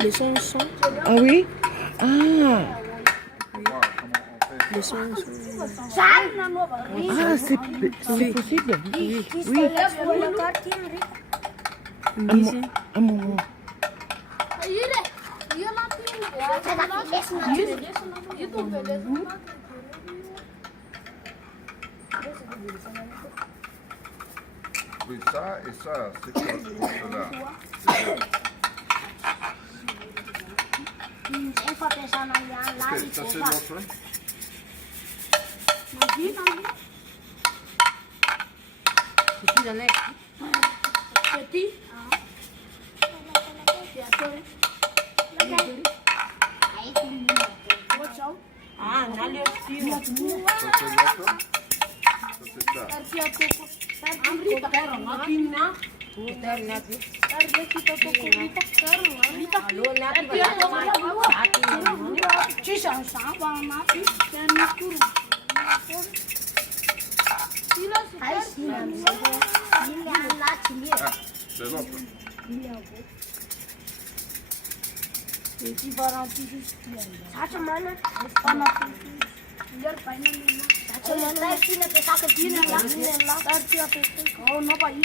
Les chansons. Ah oui? Ah, Les chansons. ah c'est possible. Oui, oui. Un moment. Oui, ça et ça, c'est quoi cela? Ok, ça c'est l'autre. Ça c'est l'autre. Ça c'est ça. Ah, c'est l'autre.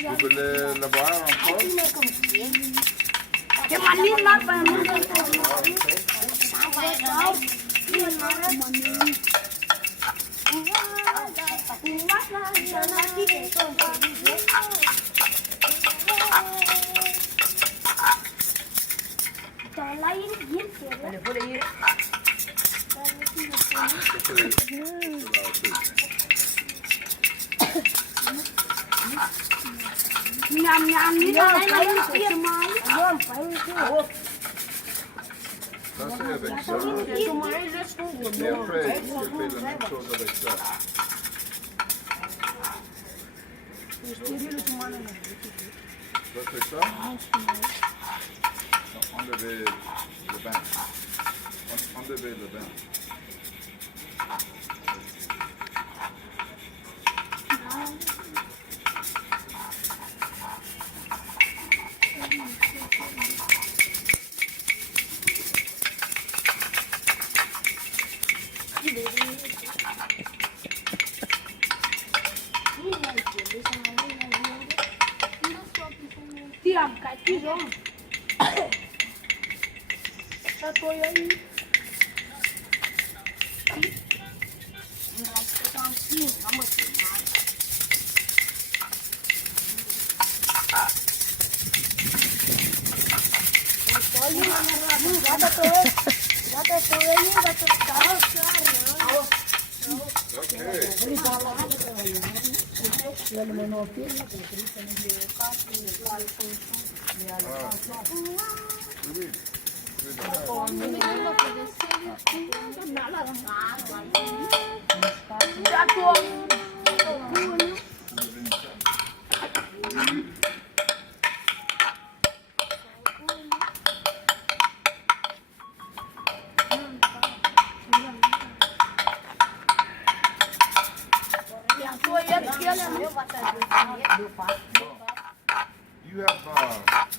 Vous voulez le voir encore? Ça c'est avec ça. Et après, je fais la même chose avec ça. Ça c'est ça. Enlevez le bain. Enlevez le bain. You have